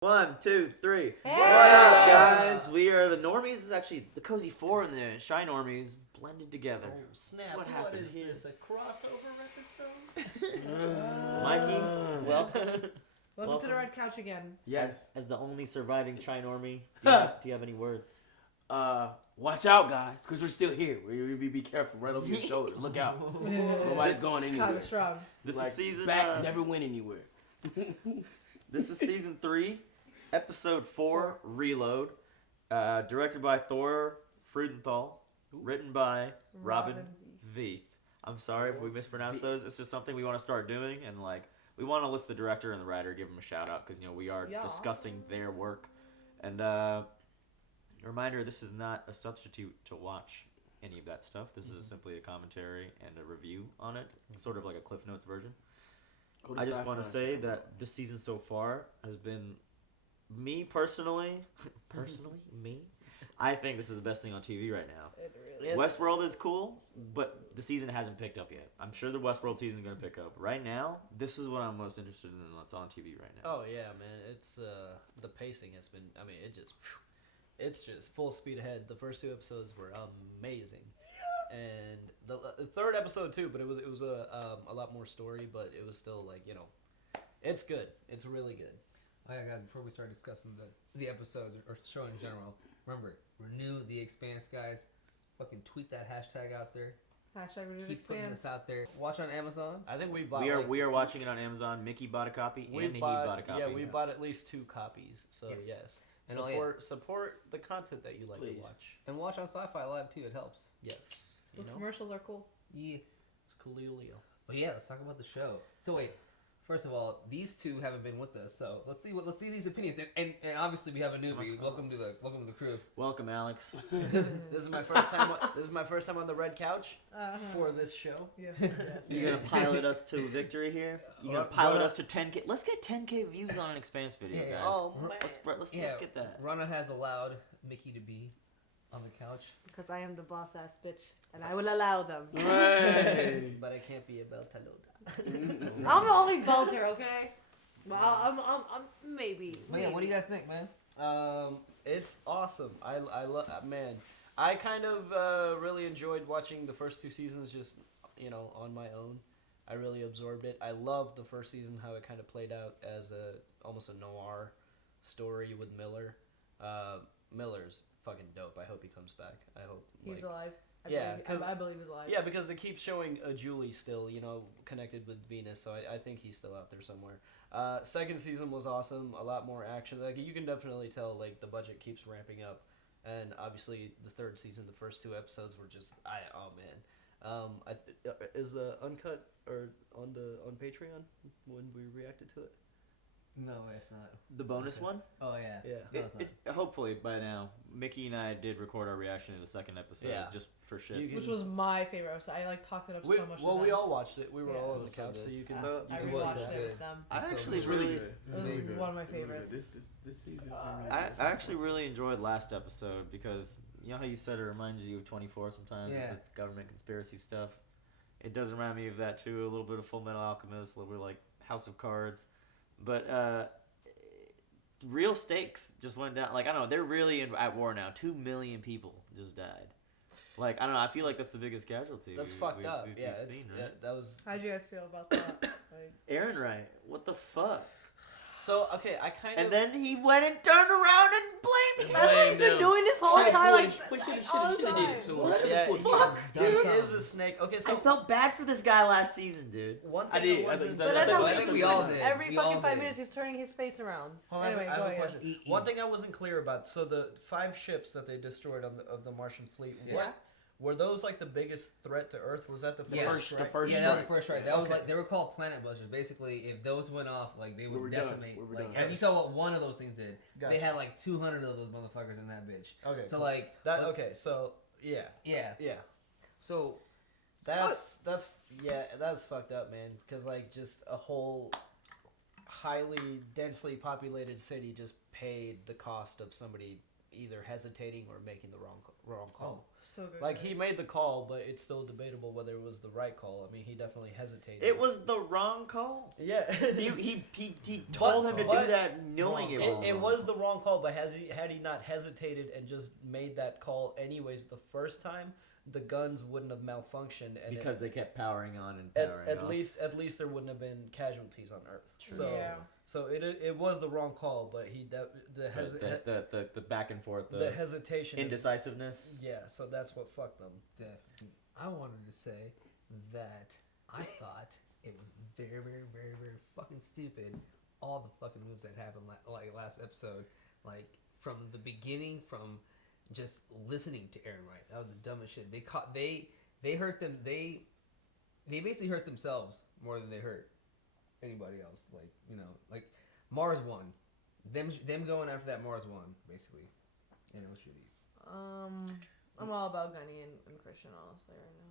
1, 2, 3. Hey! What up, guys? We are the Normies. This is actually the Cozy Four and the Shy Normies blended together. Oh, snap. What happened is here? this, a crossover episode? Mikey, welcome. Welcome to the Red Couch again. Yes. As the only surviving Shy Normie, do you have any words? Watch out, guys, because we're still here. Be careful, right over your shoulders. Look out. Nobody's going Kind anywhere. of strong. This Like, is season. back, never went anywhere. This is season 3, episode 4, Reload. Directed by Thor Freudenthal. Written by Robin Veith. I'm sorry if we mispronounced those. It's just something we want to start doing, and we want to list the director and the writer, give them a shout out because we are discussing their work. And a reminder: this is not a substitute to watch any of that stuff. This is simply a commentary and a review on it, sort of like a Cliff Notes version. I just want to say that this season so far has been, me personally, I think this is the best thing on TV right now. It really Westworld is cool, but the season hasn't picked up yet. I'm sure the Westworld season is going to pick up. Right now, this is what I'm most interested in that's on TV right now. Oh, yeah, man. It's, the pacing has been, it's just full speed ahead. The first 2 episodes were amazing. And the third episode too, but it was a lot more story, but it was still it's good. It's really good. Oh yeah, guys, before we start discussing the episodes or show in general, remember, we're new, the Expanse guys. Fucking tweet that hashtag out there. Hashtag review Keep putting Expanse. this out there. Watch on Amazon. I think we bought. We are watching it on Amazon. Mickey bought a copy, and he bought a copy. Yeah, we bought at least 2 copies. So yes. And Support the content that you like to watch. And watch on Sci-Fi Live too. It helps. Yes. Those commercials are cool. Yeah. It's coolio. But yeah, let's talk about the show. So wait, first of all, these 2 haven't been with us, so let's see these opinions. And obviously we have a newbie. Welcome to the crew. Welcome, Alex. This is my first time. This is my first time on the red couch for this show. Yes. You're gonna pilot us to victory here. You're gonna pilot us to 10K. Let's get 10K views on an Expanse video, guys. Oh man. Let's get that. Rana has allowed Mickey to be on the couch. Because I am the boss ass bitch, and I will allow them. Hey. But I can't be a Beltalowda. I'm the only belter, okay? Well, I'm maybe. But yeah, what do you guys think, man? It's awesome. I love man. I kind of really enjoyed watching the first 2 seasons just on my own. I really absorbed it. I loved the first season, how it kind of played out as almost a noir story with Miller. Miller's fucking dope. I hope he comes back. I hope He's alive. I believe he's alive. Yeah, because they keep showing a Julie still, connected with Venus, so I think he's still out there somewhere. Second season was awesome, a lot more action. You can definitely tell, the budget keeps ramping up. And obviously, the third season, the first 2 episodes were just, oh man. Is the uncut or on Patreon when we reacted to it? No, it's not. The bonus one? Oh yeah. Yeah. No, it's not. Hopefully by now, Mickey and I did record our reaction to the second episode, just for shits. Which was my favorite episode. I talked it up so much. Well, we all watched it. We were all on the couch, so you can. I you can rewatched see that. it with them. I actually It's really good. It was one of my favorites. This season's been really I good. actually really enjoyed last episode because you know how you said it reminds you of 24 sometimes with its government conspiracy stuff. It does remind me of that too. A little bit of Full Metal Alchemist, a little bit like House of Cards, but real stakes just went down. I don't know. They're really at war now. 2 million people just died. I don't know. I feel like that's the biggest casualty. That's fucked up. We've Yeah, seen, right? that was. How'd you guys feel about that? Aaron Wright. What the fuck? So okay, I kind of. And then he went and turned around and blamed him. That's what he's been doing this whole time. Should have did it sooner. Yeah, fuck, dude, he is a snake. Okay, so I felt bad for this guy last season, dude. one thing I did. that wasn't- But that's how I think we all did. Every We all fucking 5 did. minutes, he's turning his face around. Hold on, Anyway, I have go a ahead. question. One thing I wasn't clear about. So the 5 ships that they destroyed of the Martian fleet. Yeah. What were those the biggest threat to Earth? Was that the first? Yeah, strike? the first Yeah, that was the first strike. That was Okay. they were called planet busters. Basically, if those went off, they We were would done. decimate. We were done. As you saw what one of those things did. Gotcha. They had 200 of those motherfuckers in that bitch. Okay. So cool. that. Okay, so yeah. yeah. Yeah. So That's fucked up, man. Because just a whole highly densely populated city just paid the cost of somebody either hesitating or making the wrong call. So good. Like he made the call, but it's still debatable whether it was the right call. I mean, he definitely hesitated. It was the wrong call. Yeah. he told him to but- do that knowing it was. It was the wrong call, but had he not hesitated and just made that call anyways the first time, the guns wouldn't have malfunctioned, and because they kept powering on and at powering off. at least there wouldn't have been casualties on Earth. True. So Yeah. so it was the wrong call, but the back and forth, the hesitation, indecisiveness. yeah. So that's what fucked them. Definitely. I wanted to say that I thought it was very, very, very, very fucking stupid. All the fucking moves that happened like last episode, like from the beginning, from just listening to Aaron Wright. That was the dumbest shit. They hurt them. They basically hurt themselves more than they hurt anybody else. Like, you know, like Mars won. Them going after that Mars won basically, and it was shitty. I'm all about Gunny and Christian honestly right now.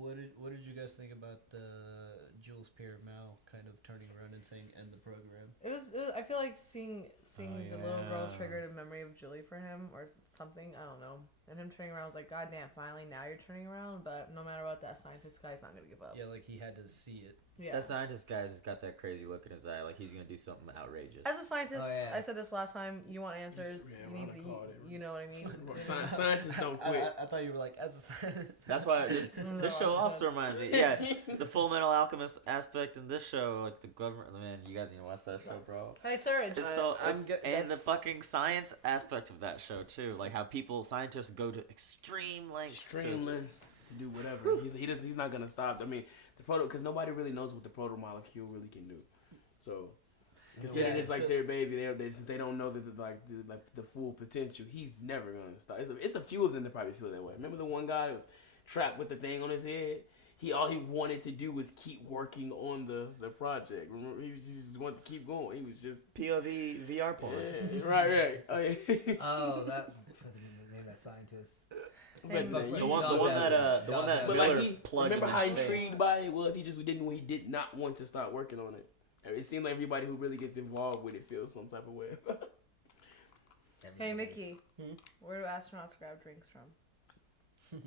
What did you guys think about Jules Pierre Mao kind of turning around and saying end the program? It was I feel like seeing the little girl yeah. triggered a memory of Julie for him or something. I don't know. And him turning around, I was like, God damn, finally now you're turning around. But no matter what, that scientist guy's not gonna give up. Yeah, like he had to see it. Yeah. That scientist guy just got that crazy look in his eye, like he's gonna do something outrageous. As a scientist, Oh, yeah. I said this last time. You want answers? Yeah, you need to. You know what I mean? Scientists don't quit. I thought you were like as a scientist. That's why this show also reminds me. Yeah, the Full Metal Alchemist aspect in this show, like the government. Man, you guys need to watch that show, bro. Hey, Suraj. It's so, and the that's- fucking science aspect of that show too, like how scientists go to extreme lengths. Extreme lengths to do whatever. He's not gonna stop. I mean, because nobody really knows what the proto molecule really can do. So, considering it's like their baby, they don't know the full potential. He's never gonna stop. It's a few of them that probably feel that way. Remember the one guy that was trapped with the thing on his head? All he wanted to do was keep working on the project. Remember, he just wanted to keep going. He was just POV VR porn. yeah, right. Oh, yeah. Oh, that name that scientist. But The one that But Miller like he plugged remember in how his face. intrigued by it was. He did not want to start working on it. It seemed like everybody who really gets involved with it feels some type of way. Hey, Mickey. Where do astronauts grab drinks from?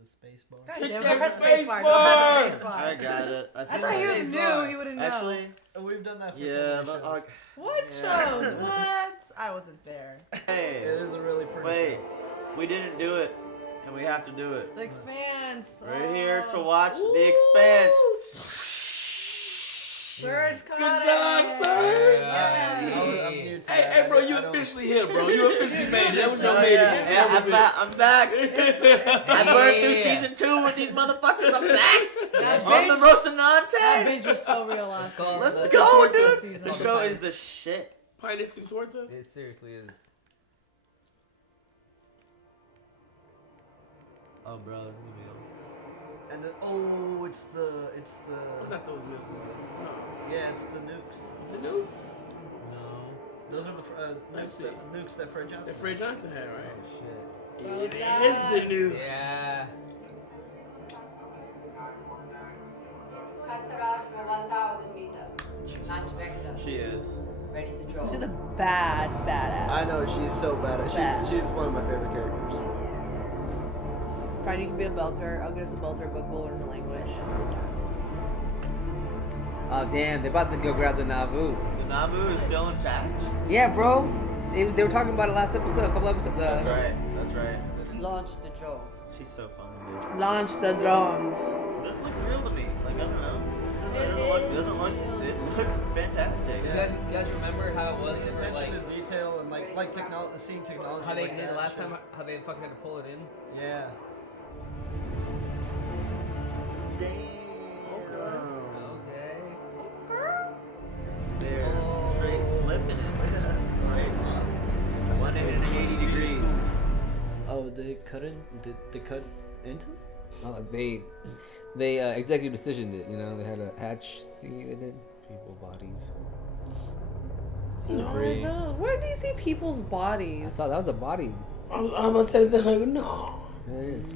the space bar. God damn, There's go press a space space bar. bar. Go press space bar. I got it. I thought he was Space new. bar. He wouldn't know. Actually, We've done that for yeah. so many shows. What Yeah. shows? What? I wasn't there. Hey, It is a really pretty wait, show. we didn't do it, and we have to do it. The Expanse. We're here to watch The Expanse. Suraj caught Good it. job, Suraj. Yeah. I'm new to Hey, that. bro, you I don't- officially here, bro. You officially made it. That was your Oh, baby. yeah, That was I'm it. back. I'm back. I burned through Yeah. season 2 with these motherfuckers. I'm back That on the binge- that Rocinante. binge was so real last Call night. Let's the- go, Contorta. dude. Season. The show is the shit. Pinus Contorta? It seriously is. Oh, bro, it's gonna be. And then it's the It's not those missiles. No. yeah, it's the nukes. It's the nukes. No. Those are the Let's nukes that Fred Johnson. That Fred Johnson had, Oh right? shit. It is the nukes. Yeah. Cut Suraj for 1,000 meters. Launch vector. She is. Ready to draw. She's a badass. I know she's so bad. Bad. She's one of my favorite characters. Fine, you can be a belter. I'll get us a belter book. We'll learn the language. Oh damn, they're about to go grab the Nauvoo. The Namu is still intact. Yeah, bro. They were talking about it last episode, a couple episodes. That's right. That's right. Launch the jaws. She's so fun, dude. Launch the drones. This looks real to me. Like I don't know. It Doesn't look. It looks fantastic. You guys remember how it was? The Where, attention like, to detail and like technology, seeing technology. how they like did that it last shit. time? How they fucking had to pull it in? Yeah. Damn. Okay. They're Oh. straight flipping it. That's great. 180 degrees. Oh, they cut in? Did they cut into it? They executive decisioned it. You know, they had a hatch thingy they did. People bodies. Oh my God. Where do you see people's I bodies? saw that was a body. I'm gonna say that like, no. There it is.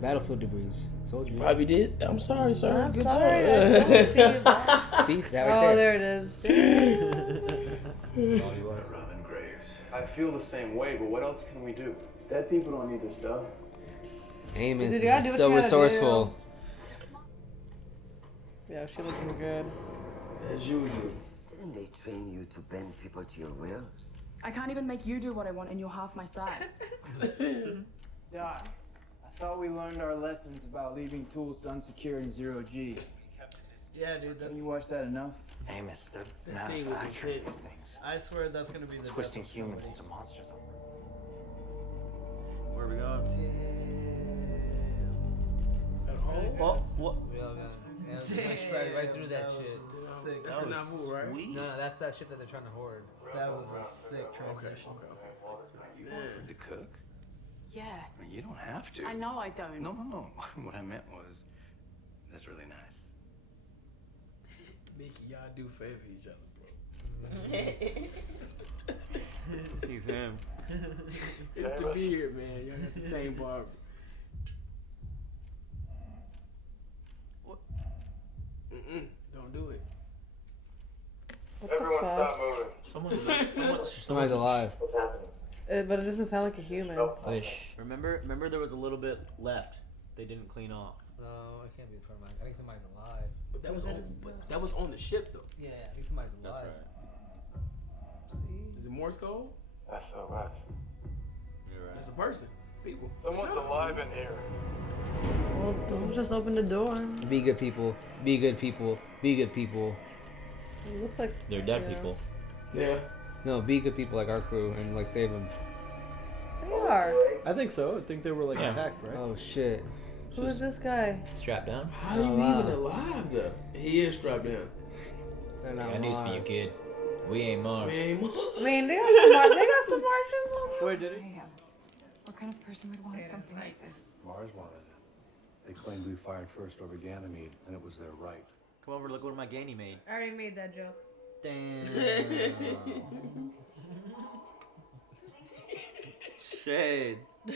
Battlefield debris. Soldier. Probably did. I'm sorry, sir. I'm Good sorry. job. I don't see that. See that right Oh, there. there it is. Oh, you are. Robin Graves. I feel the same way, but what else can we do? Dead people don't need their stuff. Amos Dude, you gotta do is what so you gotta resourceful. Yeah, she looking good. As usual. Didn't they train you to bend people to your will? I can't even make you do what I want, and you're half my size. Doc, I thought we learned our lessons about leaving tools unsecured in zero G. Yeah, dude, Haven't you watched that enough? Amos, they're That scene was manufacturing intense. these things. I swear that's gonna be the Twisting death of humans somebody. into monsters. Where are we going? At home? What? We all got yeah, we went straight right through that shit. Sick. That's the Nauvoo, right? Sweet. No, that's that shit that they're trying to hoard. That was a sick transition. You wanted to cook? Yeah, I mean, you don't have to. I know I don't. No. What I meant was, that's really nice. Mickey, y'all do favor each other, bro. He's him. It's the beard, man. Y'all got the same barber. What? Don't do it. What the fuck? Moving. Somebody's alive. What's happening? But it doesn't sound like a human. Remember there was a little bit left. They didn't clean off. No, it can't be from I think somebody's alive. But that was on the ship, though. Yeah, I think somebody's That's alive. right. See? Is it Morse code? That's so right. You're right. That's a person. People. Someone's alive in here. Well, don't just open the door. Be good people. Be good people. Be good people. It looks like They're dead yeah. people. Yeah. No, be good people like our crew and like save them. They are. I think so. I think they were like Yeah. attacked, right? Oh shit. Who is this guy? Strapped down. How are you wow. even alive, though? He is strapped down. They're not Got news for you, alive. kid. We ain't Mars. We ain't I mean, they got some Martians on there. Where did it? What kind of person would want something like this? Mars wanted it. They claimed we fired first over Ganymede, and it was their right. Come over, look what my Ganey made. I already made that joke. Damn. Shade. You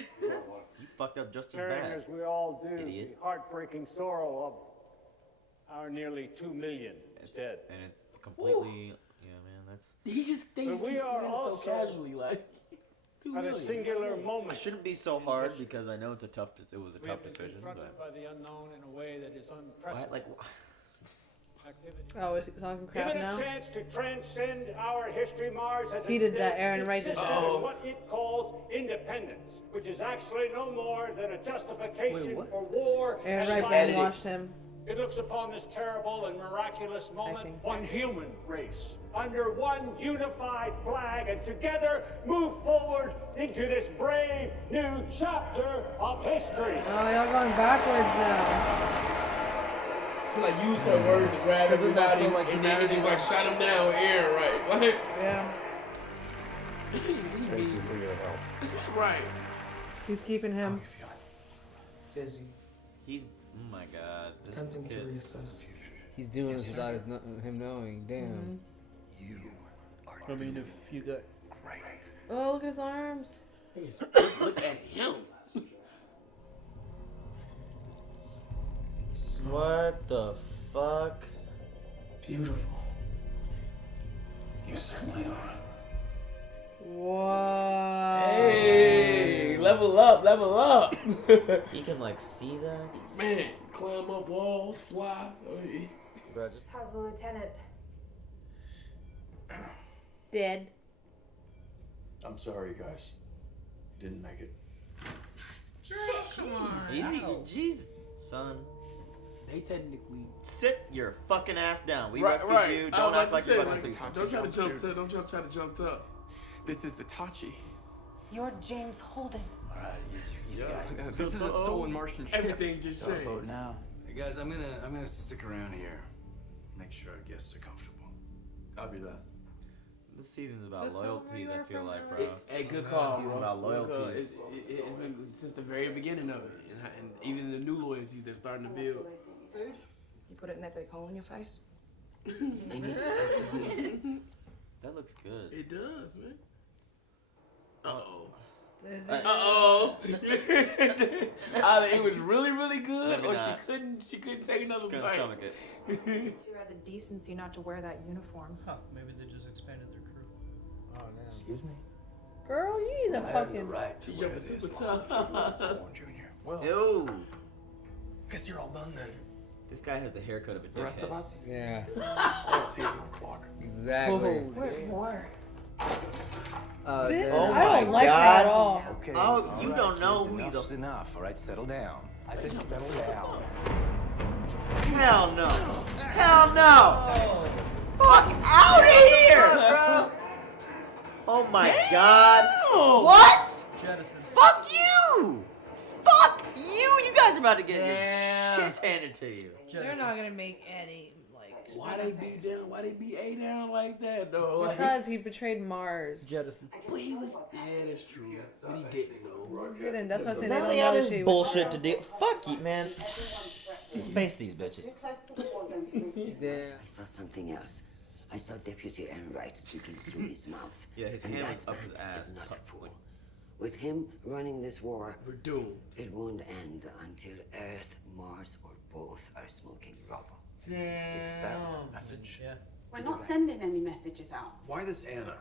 fucked up just as Carrying bad. as we all do, Idiot. the heartbreaking sorrow of our nearly 2 million dead. And it's completely. Yeah, man, that's. They just But we keep are saying it so also casually, like 2 At a million. singular I moment. shouldn't be so hard because I know it's a tough. It was a We tough have been decision, confronted but. by the unknown in a way that is Why, unprecedented. like, Activity. Oh, is he talking crap Given now? a chance to transcend our history, Mars has He did instead that, Aaron, right insisted just now. on what it calls independence, which is actually no more than a justification for war Aaron and Wright violence. brainwashed him. It looks upon this terrible and miraculous moment, think. one human race, under one unified flag, and together move forward into this brave new chapter of history. Oh, y'all going backwards now. Like use her words to grab Isn't that everybody, so, like, and then he just like shot him down with air, right? Like, Yeah. Thank you for your help. right. He's keeping him. Jesse, he's. Oh my god. This attempting to kid. reassess. He's doing this without him knowing. Damn. I mean, if you got Oh, look at his arms. Look at him. What the fuck? beautiful. You certainly are. Whoa. Hey, level up, level up. He can like see that. Man, climb up walls, fly. Bro, just How's the lieutenant? Dead. I'm sorry, guys. You didn't make it. Come on. easy. Jeez, son. They technically Sit your fucking ass down. We right, rescued right. you. I Don't was act about like to you're say, about to like, take don't try to something jump else to. Don't try to jump tough. This is the Tachi. You're James Holden. All right, easy guys. This is a stolen Martian ship. Everything just changed. now. Hey guys, I'm gonna stick around here. Make sure our guests are comfortable. Copy that. This season's about Just loyalties. over I feel your like, friend. bro. Hey, good call, It's bro. about Good call. loyalties. It's been since the very beginning of it, and even the new loyalties they're starting to build. Food? You put it in that big hole in your face? That looks good. It does, man. Uh-oh. Is it- Uh-oh. Either it was really, really good, Maybe or not. she couldn't take another Couldn't bite. stomach it. You had the decency not to wear that uniform. Huh, maybe they just expanded their crew. Oh no. Excuse me? Girl, you need a fucking. She jumping super tough. Well, Ew. guess you're all done then. This guy has the haircut of a The rest of dickhead. us? Yeah. Oh, it's easy on the clock. Exactly. Where's war? Oh I my don't like that at all. Okay. Oh, all you right, don't know kids, who you enough's enough. All right, settle down. I said settle down. Hell no. Hell no. Fuck out of here. Oh my god. What? Jettison. Fuck you. Fuck you. You guys are about to get Damn. your shit handed to you. They're not gonna make any like. Why they beat down? Why they beat A down like that though? Like, Because he betrayed Mars. Jettison. but he was. Yeah, that's true. But he didn't though. Didn't. That's what I said. Now they got this bullshit to do. Fuck you, man. Space these bitches. Damn. I saw something else. I saw Deputy Enright speaking through his mouth. Yeah, his And hand was that up his ass. is not a fool. With him running this war, We're doomed. it won't end until Earth, Mars, or both are smoking rubble. Fix that message. Yeah. We're not sending any messages out. Why this Anna?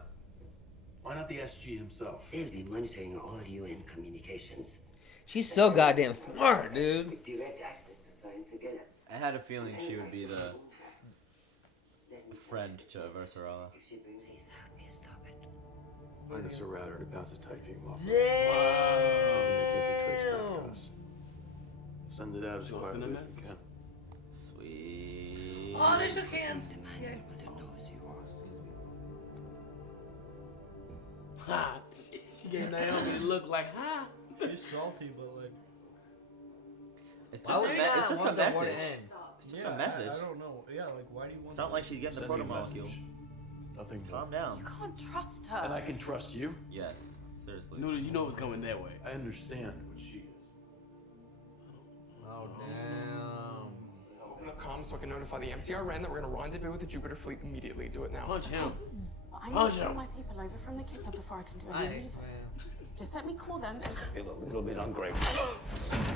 Why not the SG himself? They'll be monitoring all UN communications. She's so goddamn smart, dude. With direct access to science against. I had a feeling she would be the friend to Versarala. If she brings these out, me stop it. Find us a router to bounce a typing off. Send it out as You gonna send a quietly as message? you can. Sweet. Oh, they shook hands. The man your mother knows you are. Ha! She gave Naomi a look like, ha! She's salty, but like. It's Why just would a, you not it's just a want the war to message. end? It's just a message. I don't know. Yeah, like why do you want? It's not like she's getting the Send me a protomolecule. message. Nothing more. Calm down. You can't trust her. And I can trust you. Yes, seriously. You know it was coming that way. I understand what she is. Oh, damn. Open up comms so I can notify the MCRN that we're gonna rendezvous with the Jupiter fleet immediately. Do it now. Punch him. Well, I need Punch to call him. my people over from the Kita before I can do any maneuvers. Just let me call them and Feel a little bit ungrateful.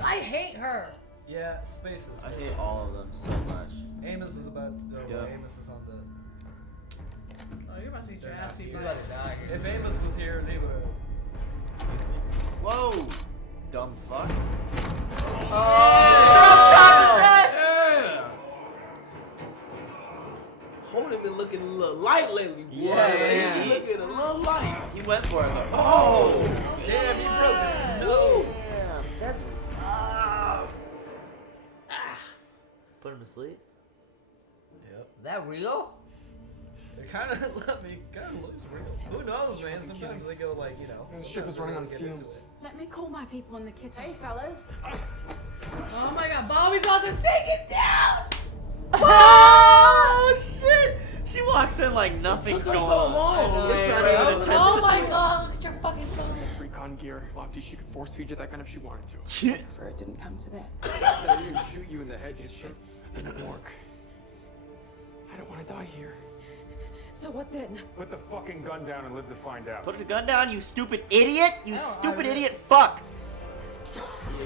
I hate her. Yeah, spaces. I hate all of them so much. Amos is about. Yeah. Amos is on the. Oh, you're about to get your They're ass not beat here. by. You're about to die here. If Amos was here, they would. Whoa! Dumb fuck. Yeah! Holding been looking a little light lately, boy. Yeah. He been looking a little light. He went for it. But, Oh! Damn, he broke his nose. Damn, that's. Put him to sleep. Yep. That real? They kind of let me kind of lose me. Who knows, man? Sometimes they go like, you know. The ship is running on get into fumes. it. let me call my people in the Kita. Hey, fellas. Oh my God, Bobby's about to take it down. Oh shit! She walks in like nothing's took her going so on. long. It's not bro. even a tense Oh my situation. God, look at your fucking phone. It's recon gear. Lofty, she could force feed you that gun if she wanted to. For it didn't come to that. They didn't shoot you in the head. This shit didn't work. I don't want to die here. So what then? Put the fucking gun down and live to find out. Put the gun down, you stupid idiot! You No, stupid I- idiot! Fuck! Yeah,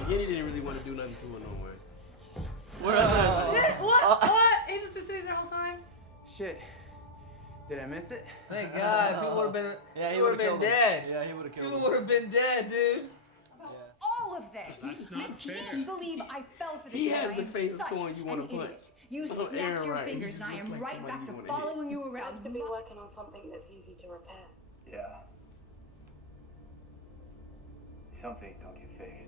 Yeti didn't really want to do nothing to her no way. Where else? Shit, what? What? He just been sitting there all the time. Shit. Did I miss it? Thank God. People would have been. Yeah, he he would would have been dead. Yeah, he would have killed People him. would have been dead, dude. All of this. That's You not fair. can't believe I fell for this. He man. has I the am face of such someone you an wanna punch. idiot. You Oh, snapped Aaron your Wright. fingers, He and I just am looks right like back to someone you wanna hit. following you around. To be working on something that's easy to repair. Yeah. Some things don't get fixed.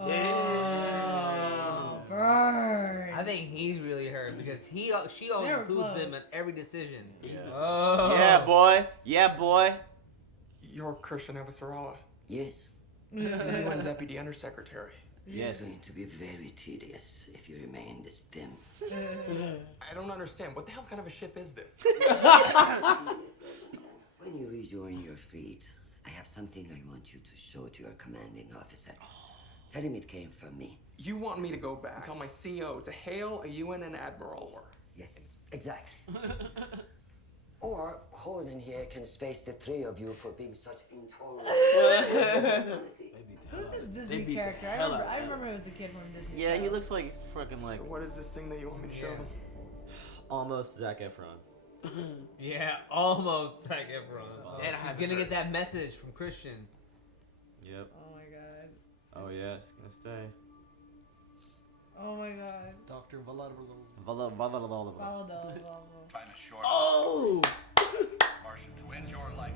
Oh, burn. I think he's really hurt because she always They were includes him in close. every decision. Yeah. Oh. Yeah, boy. Yeah, boy. You're Christian Avasarala, Yes, UN Deputy Undersecretary. it's going to be very tedious if you remain this dim. I don't understand. What the hell kind of a ship is this? When you rejoin your fleet, I have something I want you to show to your commanding officer. Tell him it came from me. You want me to go back and tell my CO to hail a UN admiral? Yes, exactly. Or Holden here can space the three of you for being such intolerant. Who's this They Disney beat the character? hell out of I him. remember him as a kid from Disney. Yeah, he show. looks like he's fucking like So what is this thing that you want me to show them? almost Zac Efron. Yeah, almost Zac Efron. And I He's haven't gonna heard. get that message from Christian. Yep. Oh my god. Oh yeah, it's gonna stay. Oh my god. Dr. Valadolo. Find a short Oh! Martian to end your life.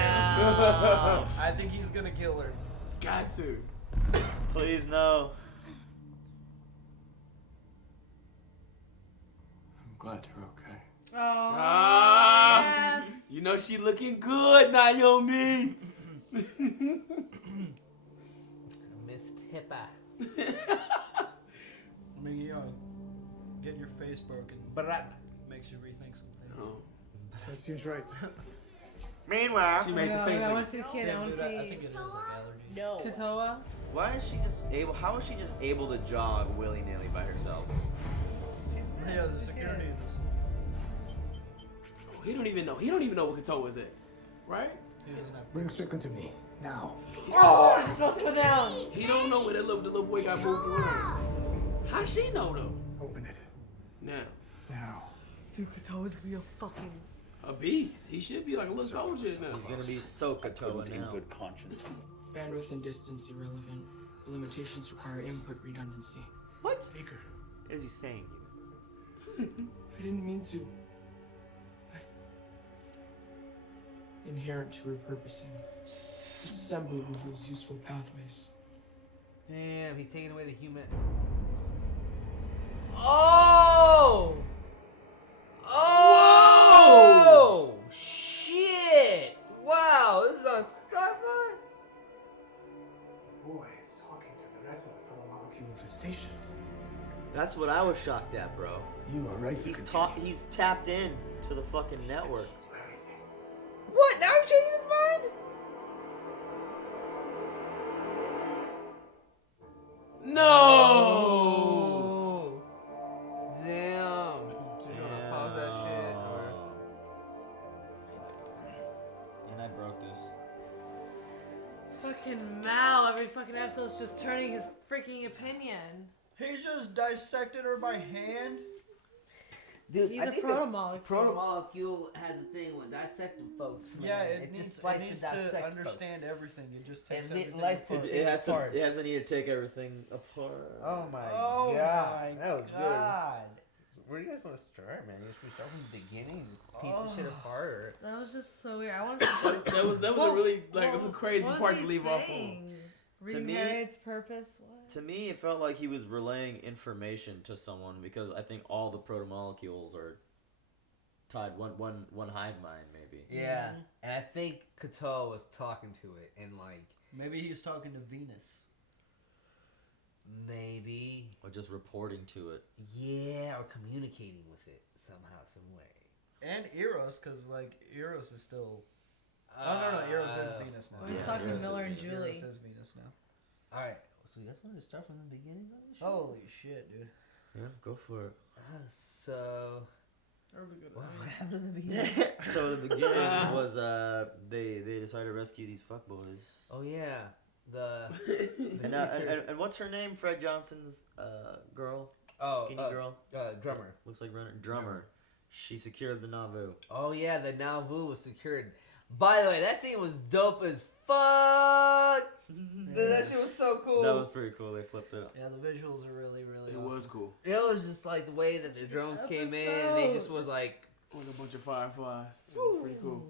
Damn! I think he's gonna kill her. Got to. Please no. I'm glad you're okay. Oh. Ah, you know she looking good, Naomi. Miss Tippa. Micky, get your face broken. But makes you rethink something. Oh. That seems right. Meanwhile, She made the face I like. want to see the kid. I want to I see think it is like allergies. no. Katoa. Why is she just able? How is she just able to jog willy nilly by herself? Yeah, the security of this. Oh, he don't even know. He don't even know what Katoa is at, right? He doesn't have. Bring Strickland to me now. Oh, she's supposed to go down. He don't know where the little boy got moved around. How she know though? Open it Now, now. Dude, Katoa's gonna be a fucking. a beast. He should be like a little soldier now. He's gonna be so Katoa now. Bandwidth and distance irrelevant. The limitations require input redundancy. What? Take her. What is he saying? I didn't mean to. Inherent to repurposing. Assembly reveals useful pathways. damn, he's taking away the human. Oh! Oh! Shit! Wow, this is on Sci-Fi? Boy is talking to the rest of the proto-molecule infestations. That's what I was shocked at, bro. You are right to He's continue. he's tapped in to the fucking network. What? Now he's changing his mind? No. Damn. She's gonna pause that shit. Or... And I broke this. Fucking Mal. Every fucking episode's just turning his freaking opinion. He just dissected her by hand. Dude, He's a proto-molecule. Proto-molecule has a thing with dissecting folks, man. Yeah, it needs, just likes it needs to dissect to understand folks. everything. It just takes It everything likes to- apart. It has to. apart. It has to need to take everything apart. Oh my Oh god. my That was God. good. Where do you guys want to start, man? You should we start from the beginning, just piece the shit apart, or... That was just so weird. I want to. That was a really like a crazy what was part he to leave off on. saying? Reading me- Harriet's purpose. What? To me, it felt like he was relaying information to someone because I think all the protomolecules are tied one hive mind, maybe. Yeah, and I think Katoa was talking to it, and like... Maybe he's talking to Venus. Maybe. Or just reporting to it. Yeah, or communicating with it somehow, some way. And Eros, because like Eros is still. No, Eros is Venus now. He's talking to Eros Miller is and Venus. Julie. Eros is Venus now. All right, so you guys want to start from the beginning of the show? Holy shit, dude. Yeah, go for it. So... That was a good What one. happened in the beginning? So the beginning was they decided to rescue these fuckboys. Oh yeah, the And what's her name? Fred Johnson's girl, skinny girl, drummer. Looks like drummer. She secured the Nauvoo. Oh yeah, the Nauvoo was secured. By the way, that scene was dope as fuck. Dude, that shit was so cool. That was pretty cool. They flipped it. Yeah, the visuals are really It awesome. was cool. It was just like the way that the drones came in, and they just was like Like a bunch of fireflies. It was pretty cool.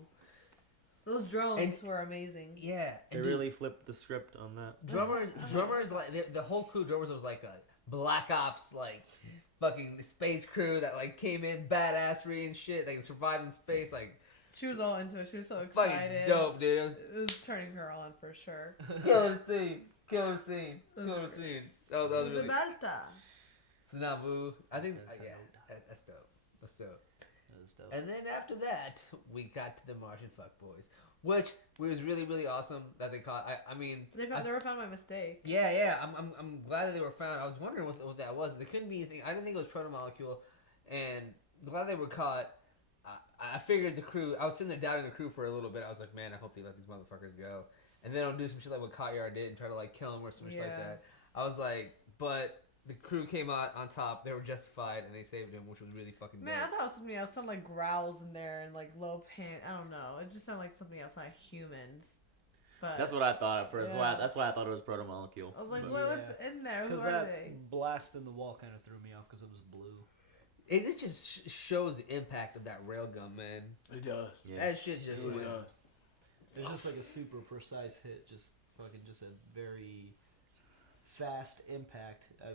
Those drones were amazing. Yeah, They really flipped the script on that. drummers like the whole crew. Drummers was like a Black Ops like fucking space crew that like came in badassery and shit. They can survive in space like. She was all into it. She was so Fucking excited. dope, dude. It was turning her on for sure. Killer scene. That was really the Balta. So Nauvoo, I think yeah, that's dope. That's dope. And then after that, we got to the Martian fuckboys, which was really awesome that they caught. I mean, They were found by mistake. Yeah. I'm glad that they were found. I was wondering what that was. There couldn't be anything. I didn't think it was protomolecule, and glad they were caught. I figured the crew. I was sitting there doubting the crew for a little bit. I was like, man, I hope they let these motherfuckers go, and they don't do some shit like what Kayar did and try to like kill him or some shit like that. I was like, but the crew came out on top. They were justified, and they saved him, which was really fucking Man, I dope. thought it was something else. Sounded like growls in there and like low pant. I don't know. It just sounded like something else, not humans. But That's what I thought at first. Yeah. That's why I thought it was proto-molecule. I was like, But- what's in there? Who Because are that they? blast in the wall kind of threw me off because it was blue. It just shows the impact of that railgun, man. It does. Yeah. That shit just It really went. does. It was just like a super precise hit, just a very fast impact, and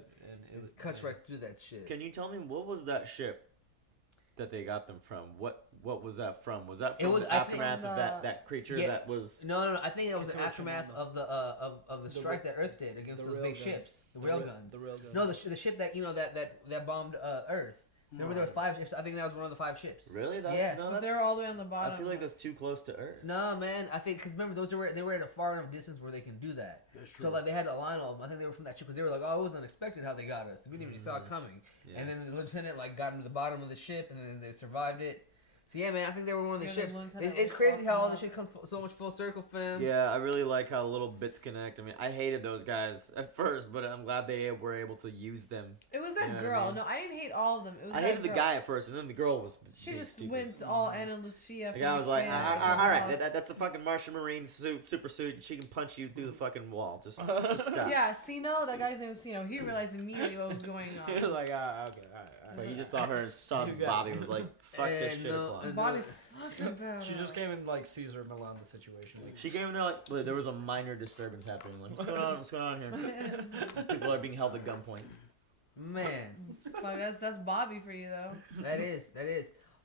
It cuts right through that shit. Can you tell me what was that ship that they got them from? What was that from? Was that It from was, the I think, aftermath of that creature Yeah. that was? No. I think it was an Contortion aftermath on of the strike that Earth did against the those big railgun. ships, the The railguns. the railgun. No, the ship that that bombed Earth. Remember there was 5 ships. I think that was one of the 5 ships. Really? Yeah. No, But they were all the way on the I bottom. feel like that's too close to Earth. No, man. I think because remember they were at a far enough distance where they can do that. That's So like they had to align all of them. I think they were from that ship because they were like, oh, it was unexpected how they got us. We didn't even saw it coming. Yeah. And then the lieutenant like got them to the bottom of the ship and then they survived it. So yeah, man, I think they were one of the Yeah, ships. the lieutenant It's was crazy how all fucking this shit comes so much full circle, fam. Yeah, I really like how little bits connect. I mean, I hated those guys at first, but I'm glad they were able to use them. It was You that know what I girl. mean? No, I didn't hate all of them. It was I that hated the girl. guy at first, and then the girl was. She being just stupid. went all Anna Lucia. The from guy was like, Expanse. all right, that's a fucking Martian Marine super suit. She can punch you through the fucking wall. Just stop. Yeah, Sino, that guy's name was Sino. He realized immediately what was going He was on. like, okay, all right. Like, you just saw her and saw You got Bobby it. was like, fuck this And shit no- o'clock. and Bobby's such a badass. She just came in like Caesar Milan the situation. Like, She came in there like there was a minor disturbance happening. Like, what's going on? What's going on here? People are being held at gunpoint. Man, Fuck, that's Bobby for you though. that is.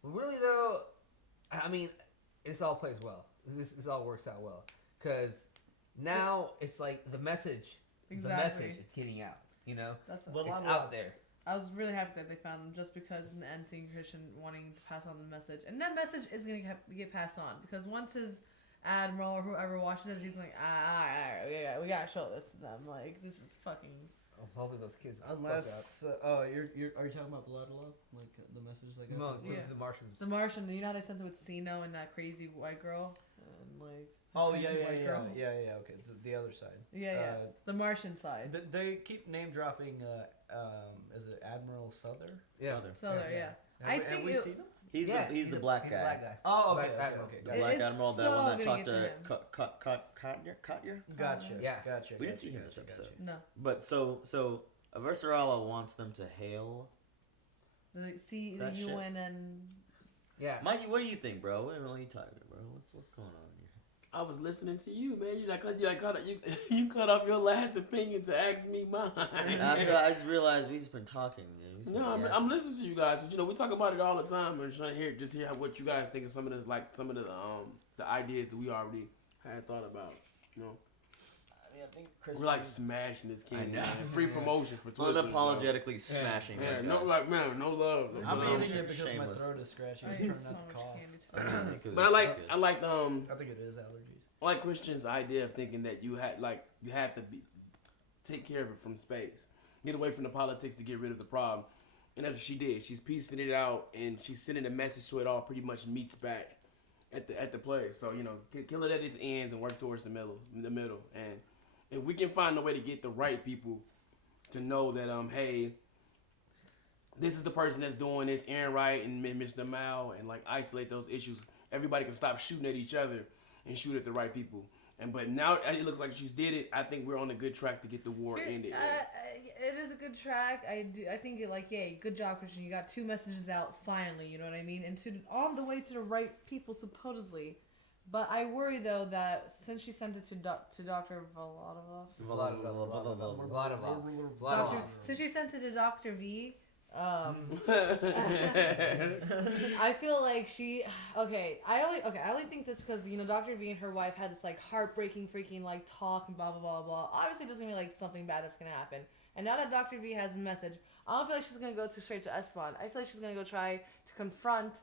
Really though, I mean, this all plays well. This all works out well because now it's like the message Exactly. is getting out. You know, That's it's out there. I was really happy that they found him just because in the end seeing Christian wanting to pass on the message. And that message is going to get passed on because once his admiral or whoever watches it, he's like, we got to show this to them. Like, this is fucking... Hopefully those kids unless, are you talking about Blood Love? Like the message like No, that? it's the Martians. The Martian, you know how they sent it with Sino and that crazy white girl? And like... Oh crazy yeah, white girl. okay. The other side. Yeah. The Martian side. They keep name dropping. Is it Admiral Souther? Yeah. Souther, yeah. Have we seen him? He's the black guy. He's the black guy. Oh, okay. Black Admiral. The Black It's Admiral, that so one that good talked to to Cotyer. Gotcha. Yeah. Gotcha. We didn't see him in this episode. No. But so Aversarala wants them to hail. The That shit. UN and... Yeah. Mikey, what do you think, bro? What are you talking, bro? What's going on here? I was listening to you, man. You cut off your last opinion to ask me mine. I just realized we just been talking. Man. No, I'm listening to you guys. But, we talk about it all the time. And trying to hear what you guys think of some of the ideas that we already had thought about. I mean, I think Chris. We're like smashing this kid. I know. Man. Free promotion for Twitter. Unapologetically smashing. Yeah, this no, guy. like man, no love. No I'm love. eating it because Shameless. my throat is scratchy. I I'm ate trying so not to much cough. candy too. But I like I think it is allergies. I like Christian's idea of thinking that you had to take care of it from space, get away from the politics to get rid of the problem, and that's what she did. She's piecing it out and she's sending a message so it all pretty much meets back at the place. So kill it at its ends and work towards the middle. And if we can find a way to get the right people to know that hey, this is the person that's doing this, Aaron Wright and Mr. Mao, and like isolate those issues, everybody can stop shooting at each other and shoot at the right people. But now it looks like she's did it. I think we're on a good track to get the war ended. It is a good track. I think good job, Christian. You got 2 messages out finally. You know what I mean, and on the way to the right people supposedly. But I worry though that since she sent it to Dr. Vladimir, since she sent it to Dr. V. I feel like she I only think this because Dr. V and her wife had this like heartbreaking freaking like talk and blah blah blah blah. Obviously there's gonna be like something bad that's gonna happen. And now that Dr. V has a message, I don't feel like she's gonna go straight to Esfand. I feel like she's gonna go try to confront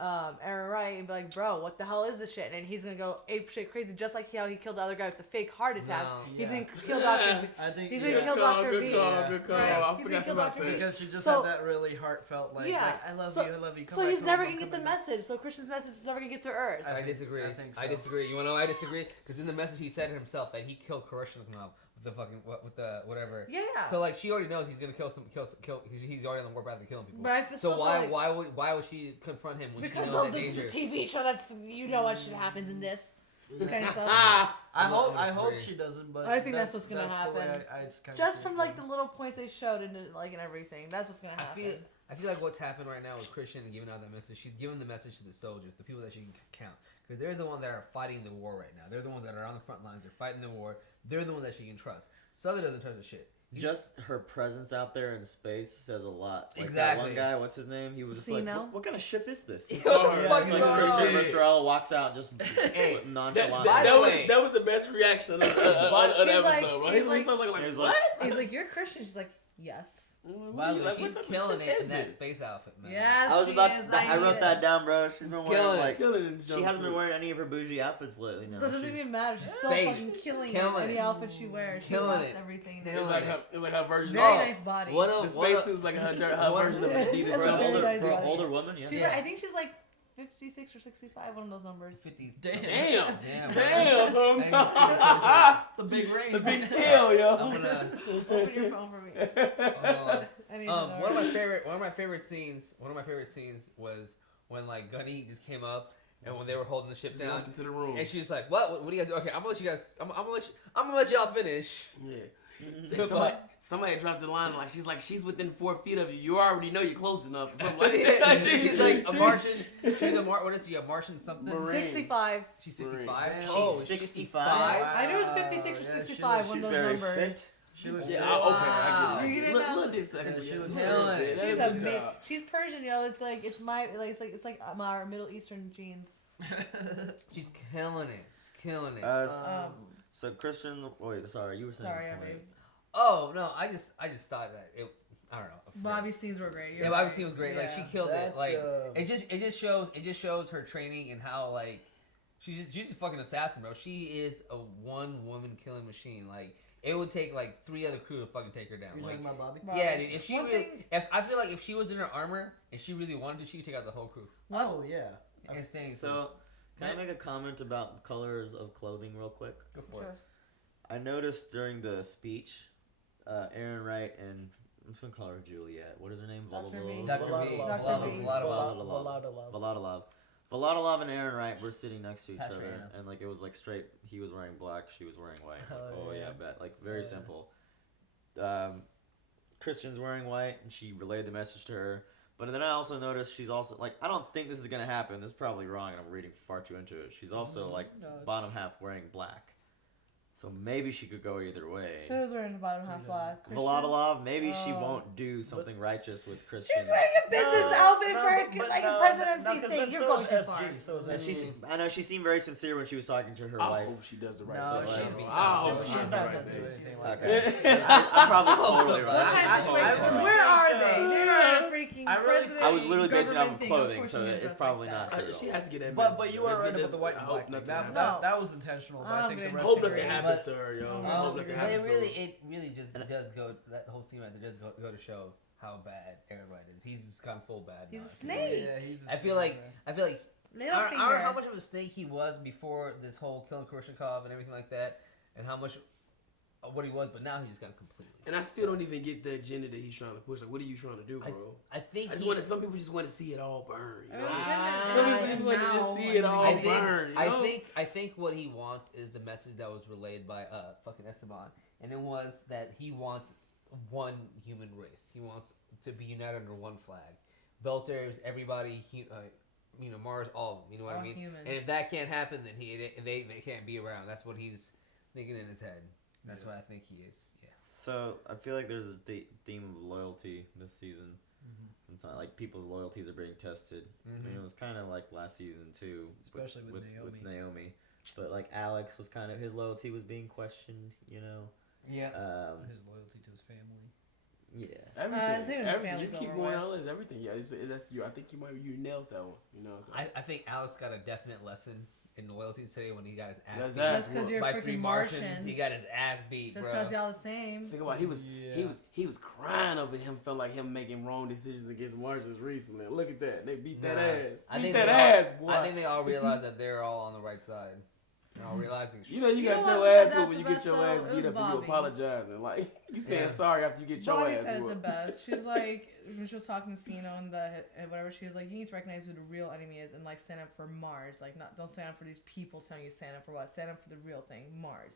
Aaron Wright and be like, bro, what the hell is this shit? And he's gonna go ape shit crazy, just like how he killed the other guy with the fake heart attack. He's gonna kill Dr. V. I think He's gonna kill Dr. V. Good call. Right? I He's gonna forgot kill about Dr. V. Because she just So- had that really heartfelt like I love you. Come so back he's home, never I'm gonna get the coming back. message. So Christian's message is never gonna get to Earth. I disagree. I think so. I disagree. You wanna know why I disagree? Because in the message he said himself that he killed Kurashnikov with the fucking with the whatever. Yeah. So like she already knows he's gonna kill. He's already on the warpath of killing people. But I feel so like, why would she confront him when because she knows that this danger? is a TV show. That's what shit happens in this. Kind of stuff. I hope she doesn't, but I think that's what's gonna happen. Just from like the little points they showed and everything, that's what's gonna happen. I feel like what's happened right now with Christian giving out that message. She's giving the message to the soldiers, the people that she can count, because they're the ones that are fighting the war right now. They're the ones that are on the front lines. They're fighting the war. They're the ones that she can trust. Souther doesn't trust a shit. Just her presence out there in space says a lot. Like Exactly. that one guy, what's his name? He was just like, what kind of ship is this? Yeah, Christian Restaurant walks out and just nonchalant. That was the best reaction of the episode. Right? He's like, what? He's like, you're Christian. She's like, yes. By the way, she's killing it in that space outfit, man. Yes, I wrote that down, bro. She's been wearing she hasn't been wearing any of her bougie outfits lately. Now. Doesn't even matter. She's still fucking killing any outfit she wears. She rocks everything. It's like her version. Very nice body. The spacesuit's like her version of Adidas. For an older woman, yeah. She's like, I think she's like 56 or 65, one of those numbers. 50s. Damn. The big range. It's a big scale, yo. I'm gonna open your phone for me. One of my favorite scenes was when like Gunny just came up and when they were holding the ship down into the room. And she's like, what do you guys do? Okay, I'm gonna let y'all finish. Yeah. Somebody dropped the line like she's within 4 feet of you. You already know you're close enough. Or something like that. She's like a Martian. What is she? A Martian something? Marine. 65. She's 65. She's 65. I knew it was 56 or 65. One of those numbers. She looks okay. I get it. Look this second. She's Persian, it's like it's my Middle Eastern genes. She's killing it. So Christian, wait, sorry, you were saying. Sorry, I mean. Oh no, I just thought that it. I don't know. Bobby's scenes were great. Bobby's scenes was great. Yeah. Like she killed it. Like it just shows her training and how like she's just a fucking assassin, bro. She is a one woman killing machine. Like it would take like 3 other crew to fucking take her down. You're like, talking about Bobby? Yeah, dude. If she I feel like if she was in her armor and she really wanted to, she could take out the whole crew. Oh yeah. So can I make a comment about colors of clothing real quick? Go for it. I noticed during the speech, Aaron Wright and I'm just gonna call her Juliet. What is her name? Dr. V. Valadolov and Aaron Wright were sitting next to each Pastrana. other, and like it was like straight. He was wearing black, she was wearing white. Like, I bet. Like very simple. Christian's wearing white, and she relayed the message to her. But then I also noticed she's also like, I don't think this is gonna happen. This is probably wrong, and I'm reading far too into it. She's also like bottom half wearing black. So maybe she could go either way. Who's wearing the bottom half black? Valadolov, maybe she won't do something righteous with Christian. She's wearing a business outfit for a presidency thing. You're going too far. I know she seemed very sincere when she was talking to her wife. I hope she does the right thing. I hope she's not going to do anything like that. I'm probably totally right. Where are they? They're a freaking president. I was literally basing it off of clothing, so it's probably not true. She has to get that. But you were right about the white and black. That was intentional. But I think the rest hope nothing happens to her, yo. It really just does go. That whole scene right there does go to show how bad Aaron Wright is. He's just gone full bad. He's a snake. Yeah, he's a I feel like I don't know how much of a snake he was before this whole killing Khrushchev and everything like that, and how much what he was, but now he's just gone completely. And I still don't even get the agenda that he's trying to push. Like, what are you trying to do, bro? I think some people just want to see it all burn. You know? Some people just want to just see it all burn. You know? I think what he wants is the message that was relayed by fucking Esteban, and it was that he wants one human race. He wants to be united under one flag. Belters, everybody, Mars, all of them. You know what I mean? Humans. And if that can't happen, then they can't be around. That's what he's thinking in his head. That's what I think he is. Yeah. So I feel like there's a theme of loyalty this season. Sometimes, like people's loyalties are being tested. I mean, it was kind of like last season too, especially with Naomi. But like Alex was kind of his loyalty was being questioned. You know. Yeah. His loyalty to his family. Yeah. Everything. You keep going on this. Everything. Yeah. I think you nailed that one. You know. I think Alex got a definite lesson in loyalty today when he got his ass beat. Just because you're by freaking 3 Martians. He got his ass beat, just bro. because y'all the same. Think about it. He was crying over him. Felt like him making wrong decisions against Martians recently. Look at that. They beat that ass. Boy. I think they all realize that they're all on the right side. Now realizing You know, you You got know your what said ass that whooped the when you get best, your though? ass It beat was up and you Bobby. apologizing. Like, you saying Yeah. sorry after you get your Bobby ass said it the whooped. best. She's like, when she was talking to Sino and whatever, she was like, you need to recognize who the real enemy is and like stand up for Mars. Like, don't stand up for these people telling you to stand up for what. Stand up for the real thing, Mars.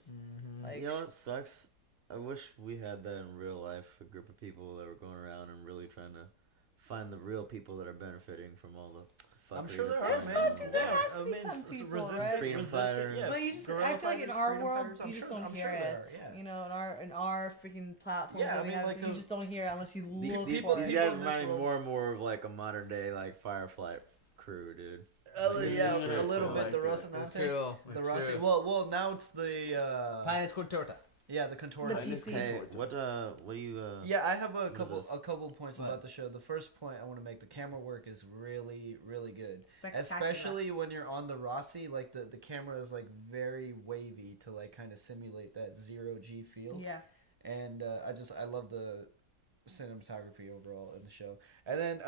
Like, You know what sucks? I wish we had that in real life. A group of people that were going around and really trying to find the real people that are benefiting from all the. I'm fuckery sure that's there are, going man. on. There has to be some people, right? Freedom fighter. Yeah, But you just, guerrilla I feel like in fighters, our freedom world, fighters, you just don't I'm hear sure it. there are, yeah. You know, in our freaking platforms Yeah, that I we mean, have, like, so you just don't hear it unless you look people- for it. You guys in this remind me world- more and more of like a modern day like Firefly crew, dude. Yeah, Straight a little up bit. The like that. Rocinante. True. The True. Rossi. Well, now it's the. Pinus Contorta. Yeah, the Contorta. The PC. Hey, what do you? Yeah, I have a what is couple this? points What? about the show. The first point I want to make: the camera work is really, really good, Spectacular. especially when you're on the Rossi. Like the camera is like very wavy to like kind of simulate that 0G feel. Yeah. And I love the cinematography overall in the show. And then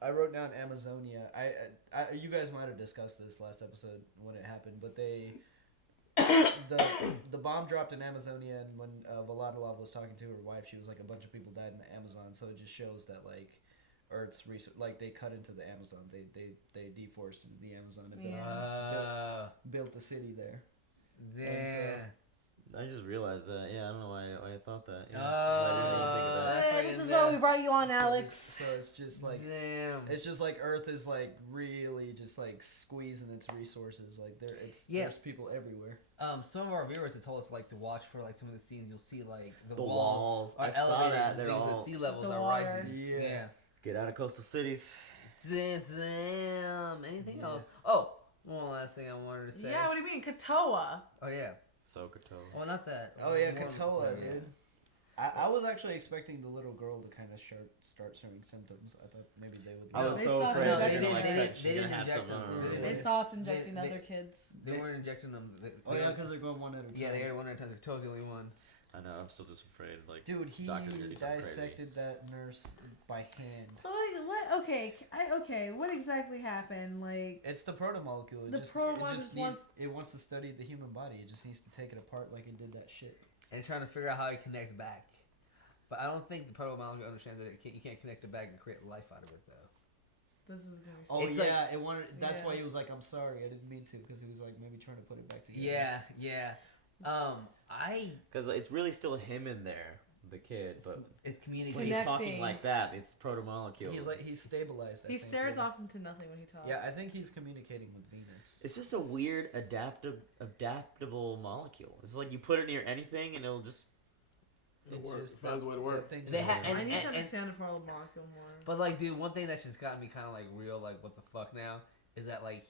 I wrote down Amazonia. I you guys might have discussed this last episode when it happened, but they. the bomb dropped in Amazonia, and when Voladilov was talking to her wife, she was like, a bunch of people died in the Amazon. So it just shows that like Earth's like they cut into the Amazon. They deforested the Amazon and built a city there. And so- Yeah. I just realized that. Yeah, I don't know why I thought that. Yeah. Oh. I didn't even think of that. That's This right is in why there. we brought you on, Alex. So it's just like Damn. it's just like Earth is like really just like squeezing its resources. Like Yeah. there's people everywhere. Some of our viewers have told us like to watch for like some of the scenes. You'll see like the The walls walls. are I saw elevated that. just They're because all- the sea levels The are water. rising. Yeah. Get out of coastal cities. Damn. Anything Yeah. else? Oh, one last thing I wanted to say. Yeah, what do you mean? Katoa. Oh yeah. So Katoa. Well, not that. Oh yeah, More- Katoa, yeah. dude. I was actually expecting the little girl to kind of start showing symptoms. I thought maybe they would. I was They so stopped afraid injecting they're gonna like them. that. She's They gonna didn't have inject something. them. They They- stopped injecting they- other kids. They weren't injecting them. Oh yeah, because they're going one at a time. Yeah, they were one at a time. Katoa's the only one. I know. I'm still just afraid. Like, Dude, he doctors are gonna do something crazy. dissected that nurse by hand. So like, what? Okay, what exactly happened? Like, It's the protomolecule. The It just protomolecule needs. It wants to study the human body. It just needs to take it apart like it did that shit. And they're trying to figure out how it connects back. But I don't think the proto-molecule understands that you can't connect it back and create life out of it, though. this is gonna be. Oh It's yeah, like- it wanted. That's Yeah. why he was like, "I'm sorry, I didn't mean to," because he was like maybe trying to put it back together. Yeah. Because it's really still him in there, the kid, but It's communicating. when he's talking Connecting. like that, it's protomolecule. He's stabilized. I He think, stares yeah. off into nothing when he talks. Yeah, I think he's communicating with Venus. It's just a weird adaptable molecule. It's like you put it near anything and it'll just. It's work. just Finds a way to work. that thing They just ha- works. and- I need to understand the protomolecule more. But like, dude, one thing that's just gotten me kind of like real, like, what the fuck now, is that like,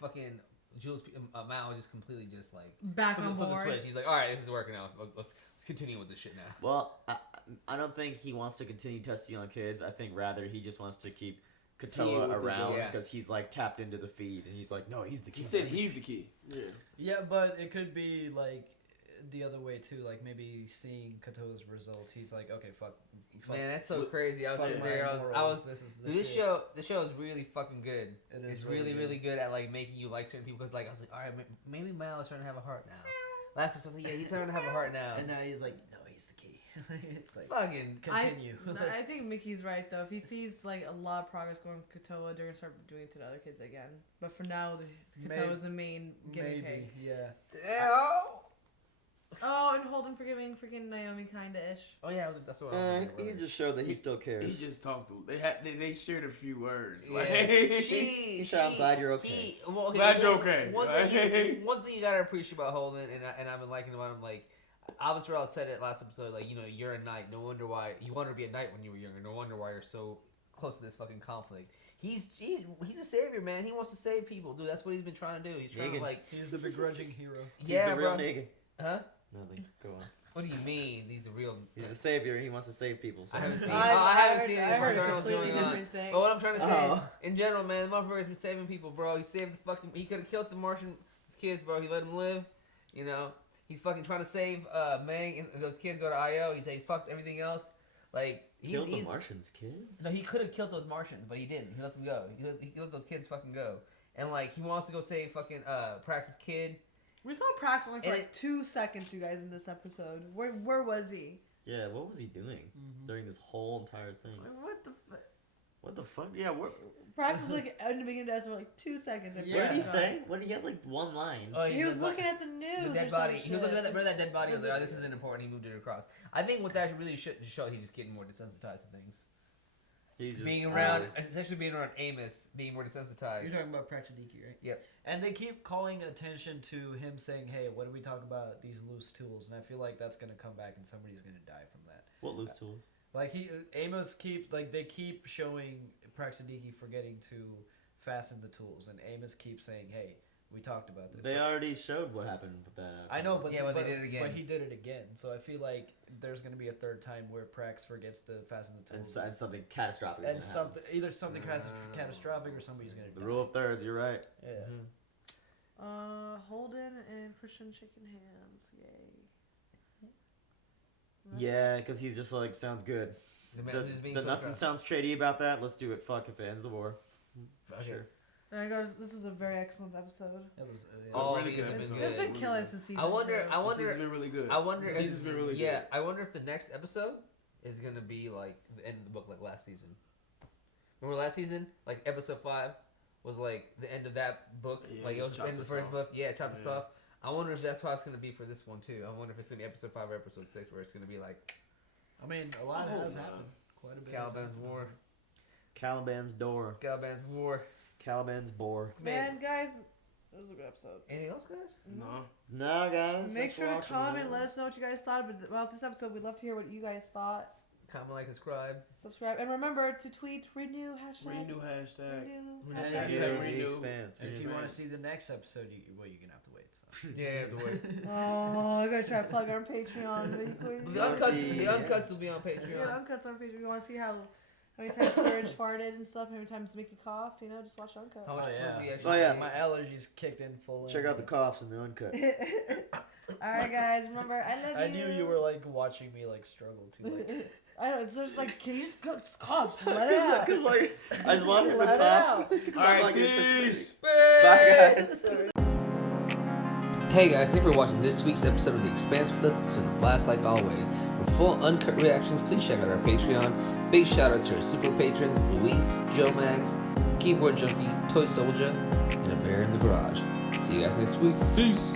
fucking Jules Mao just completely just like Back on flipped the board. switch. He's like, all right, this is working now. Let's continue with this shit now. Well, I don't think he wants to continue testing on kids. I think rather he just wants to keep Seeing Katoa what they around do. Yeah. because he's like tapped into the feed and he's like, no, he's the key. He said he's the key. Yeah. Yeah, but it could be like the other way too. Like maybe seeing Katoa's results, he's like, okay, fuck. Man, that's so crazy. I was fuck sitting my there. I morals, was. This is the Dude, this shit. show is really fucking good. It is It's really really, good. really good at like making you like certain people. Because like I was like, all right, maybe Mao is starting to have a heart now. Last episode, I was like, yeah, he's starting to have a heart now. And now he's like, no, he's the key. It's like Fucking continue. I think Mickey's right though. If he sees like a lot of progress going with Katoa, they're gonna start doing it to the other kids again. But for now, Katoa's the main guinea pig. Yeah. Oh, and Holden forgiving freaking Naomi kinda ish. Oh yeah, that's what I was He just showed that he still cares. He just talked. They shared a few words. Yeah. Like, He said, "I'm glad you're okay." Glad you're okay. One thing you gotta appreciate about Holden, and I've been liking about him, like obviously I said it last episode, like, you know, you're a knight. No wonder why you wanted to be a knight when you were younger. No wonder why you're so close to this fucking conflict. He's a savior, man. He wants to save people, dude. That's what he's been trying to do. He's trying to like. He's the begrudging hero. He's the real Negan. Huh? Nothing. Go on. What do you mean? He's a real. He's a savior. He wants to save people. So. I haven't seen. I I haven't heard- seen it. I heard a what's completely going on. different thing. But what I'm trying to say, Oh. in general, man, the motherfucker's been saving people, bro. He saved the fucking. He could have killed the Martian kids, bro. He let them live. You know, he's fucking trying to save Meng and those kids go to IO. He said fucked everything else. Like Killed the Martians' kids? No, he could have killed those Martians, but he didn't. He let them go. He let those kids fucking go. And like he wants to go save fucking Praxis kid. We saw Prax only for And like 2 seconds, you guys, in this episode. Where was he? Yeah, what was he doing during this whole entire thing? What the fuck? What the fuck? Yeah, what? Prax was like in the beginning of the episode for like 2 seconds. What did he say? What did he have like one line? Oh, He was looking at the news. The dead or some body. He was looking at shit. remember that dead body. He was like, oh, this isn't important. He moved it across. I think what that really should show, he's just getting more desensitized to things. He's just, being around, especially being around Amos, being more desensitized. You're talking about Praxidiki, right? Yep. And they keep calling attention to him saying, hey, what do we talk about these loose tools? And I feel like that's going to come back and somebody's going to die from that. What loose tools? Like Amos keeps, like they keep showing Praxidiki forgetting to fasten the tools. And Amos keeps saying, hey, we talked about this. They already showed what happened with that. I know, but they did it again. But he did it again. So I feel like there's going to be a third time where Prax forgets to fasten the tools. And something catastrophic. And something, either something catastrophic or somebody's going to die. The rule of thirds, you're right. Yeah. Holden and Christian shaking hands. Yay. Yeah, because he's just like, sounds good. Nothing sounds shady about that. Let's do it. Fuck if it ends the war. Sure. Alright, guys, this is a very excellent episode. It was really good. It's been killing since season. I wonder. This season's been really good. I wonder. This season's been really good. Yeah, I wonder if the next episode is gonna be like the end of the book, like last season. Remember last season, like episode 5 was like the end of that book. Yeah, like it was the end of the first off. book. Yeah, chopped us off. I wonder if that's how it's gonna be for this one too. I wonder if it's gonna be episode 5 or episode 6, where it's gonna be like. I mean, a lot has happened. Quite a bit. Caliban's War. Caliban's door. Caliban's War. Caliban's bore. Man, guys, it was a good episode. Anything else, guys? No, guys. Make sure to comment. Let us know what you guys thought about this episode. We'd love to hear what you guys thought. Comment, like, subscribe, and remember to tweet renew hashtag. Renew hashtag. Renew. Expanse. And if you want to see the next episode, you're gonna have to wait. So. Yeah, you have to wait. Oh, I'm gonna try to plug our Patreon really quick. The uncuts will be on Patreon. Yeah, the uncuts on Patreon. You want to see how many times Suraj farted and stuff, how many times Micky coughed, just watch uncut. Oh yeah, my allergies kicked in full. Check out the coughs in the uncut. Alright guys, remember, I love you. I knew you were like watching me like struggle to like. I know, it's just like, can you just cough? Just let it out. Because like, I just wanted to cough. Alright, peace. Bye guys. Hey guys, thanks for watching this week's episode of The Expanse with us. It's been a blast like always. For full uncut reactions, please check out our Patreon. Big shout outs to our super patrons, Luis, Joe Mags, Keyboard Junkie, Toy Soldier, and A Bear in the Garage. See you guys next week. Peace.